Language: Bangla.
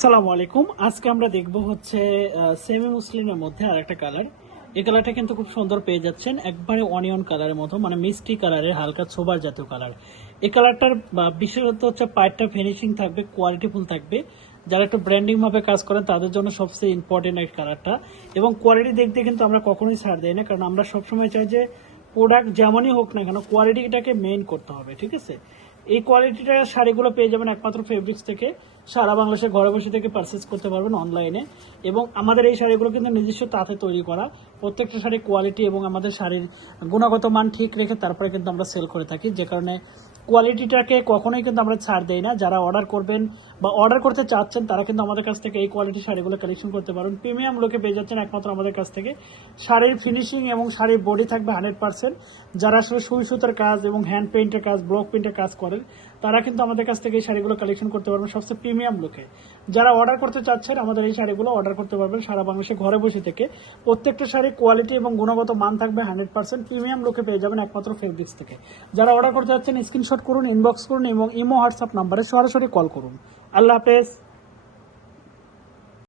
সালামু আলাইকুম। আজকে আমরা দেখব হচ্ছে সেমি মুসলিমের মধ্যে আরেকটা কালার। এই কালারটা কিন্তু খুব সুন্দর পেয়ে যাচ্ছেন, একবারে অনিয়ন কালারের মতো, মানে মিষ্টি কালারের হালকা ছোবার জাতীয় কালার। এই কালারটার বিশেষত হচ্ছে পাইপটা ফিনিশিং থাকবে, কোয়ালিটিফুল থাকবে। যারা একটু ব্র্যান্ডিং ভাবে কাজ করেন তাদের জন্য সবচেয়ে ইম্পর্টেন্ট এই কালারটা। এবং কোয়ালিটি দেখতে কিন্তু আমরা কখনোই ছাড় দেই না, কারণ আমরা সবসময় চাই যে প্রোডাক্ট যেমনই হোক না কেন কোয়ালিটিটাকে মেইন করতে হবে, ঠিক আছে। এই কোয়ালিটিটার শাড়িগুলো পেয়ে যাবেন একমাত্র ফেব্রিক্স থেকে। সারা বাংলাদেশে ঘরে বসে থেকে পারচেস করতে পারবেন অনলাইনে। এবং আমাদের এই শাড়িগুলো কিন্তু নিজস্ব তাঁতে তৈরি করা, প্রত্যেকটা শাড়ির কোয়ালিটি এবং আমাদের শাড়ির গুণগত মান ঠিক রেখে তারপরে কিন্তু আমরা সেল করে থাকি, যে কারণে কোয়ালিটিটাকে কখনোই কিন্তু আমরা ছাড় দেই না। যারা অর্ডার করবেন বা অর্ডার করতে চাচ্ছেন তারা কিন্তু আমাদের কাছ থেকে এই কোয়ালিটির শাড়িগুলো কালেকশন করতে পারবেন। প্রিমিয়াম লোকে পেয়ে যাচ্ছেন একমাত্র আমাদের কাছ থেকে। শাড়ির ফিনিশিং এবং শাড়ির বডি থাকবে 100%। যারা আসলে সুই সুতার কাজ এবং হ্যান্ড পেইন্টের কাজ, ব্লক পেইন্টের কাজ করেন তারা কিন্তু আমাদের কাছ থেকে এই শাড়িগুলো কালেকশন করতে পারবেন সবচেয়ে প্রিমিয়াম লোকে। যারা অর্ডার করতে চাচ্ছেন আমাদের এই শাড়িগুলো অর্ডার করতে পারবেন সারা বাংলাদেশে ঘরে বসে থেকে। প্রত্যেকটা শাড়ির কোয়ালিটি এবং গুণগত মান থাকবে 100%। প্রিমিয়াম লোকে পেয়ে যাবেন একমাত্র ফেব্রিক্স থেকে। যারা অর্ডার করতে চাচ্ছেন স্ক্রিনশট করুন, ইনবক্স করুন এবং ইমো হোয়াটসঅ্যাপ নাম্বারে সরাসরি কল করুন। আল্লাহ হাফেজ।